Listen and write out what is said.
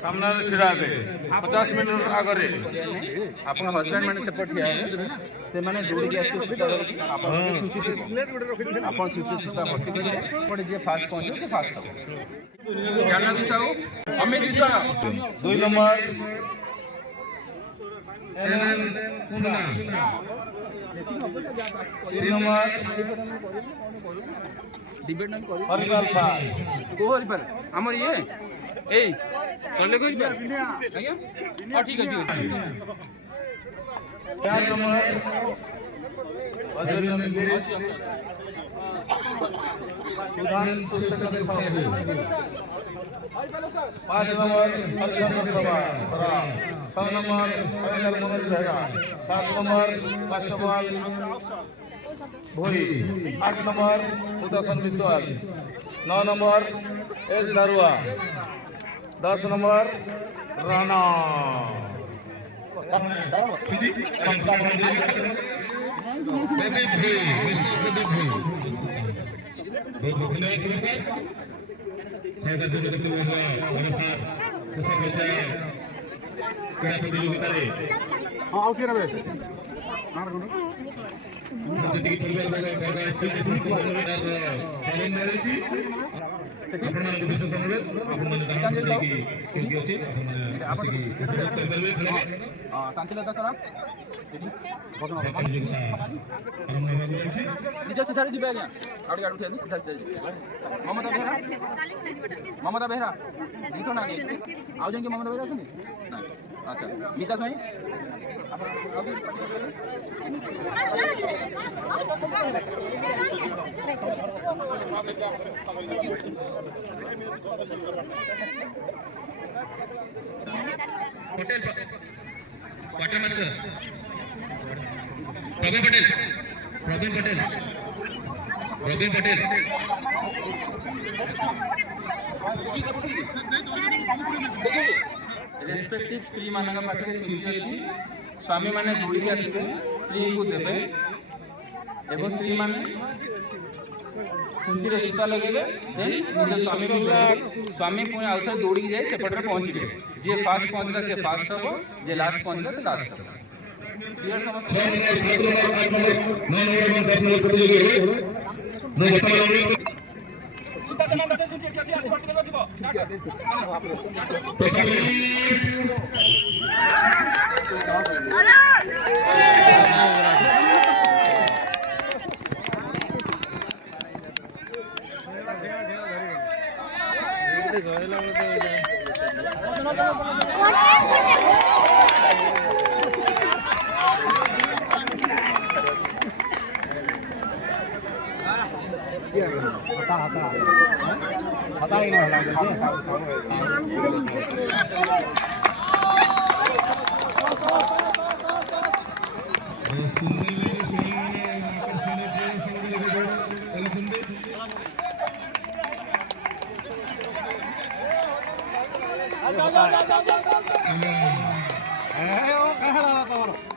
सामना छिड़ा 50 मिनट आगे आप हजबैंड मैंने सेपट ठिया से मैंने दौड़ के आसी सूता आप छुची सूता भर्ती करेंगे जे फास्ट पहुंचे से फास्ट हो जानवी साहू अमित विश्वास 2 नंबर डिबेट नहीं करी हरिपाल साह को हरिपाल हमर ये ए चले को हरिपाल आज्ञा हां ठीक है 4 नंबर सुधान पुस्तक साहू 5 नंबर अलखंड सभा 6 नंबर अजनल मोहम्मद रहेगा 7 नंबर कष्टपाल भोई 8 नंबर उदासन Biswas 9 number S Darua 10 number Rana Shantilata sir निज सीधा जी आज्ञा आगे आड़ उठा सीधा सीधा ममता बेहरा दिख ना आउ जाए ममता बेहरा अच्छा Mita Swain Patel quarter master Praveen Patel respective स्त्री मान पाखे छुंची अच्छी स्वामी मैंने दौड़ी के आसवे स्त्री को देवे एवं स्त्री मैंने छुंची सूता लगे देन निज स्वामी को स्वामी पुणी आउ थे दौड़ी जाए सेपटे पहुँचे जे फास्ट पहुँचला से फास्ट हम जे लास्ट पहुँचला से लास्ट हम क्लियर समझ जा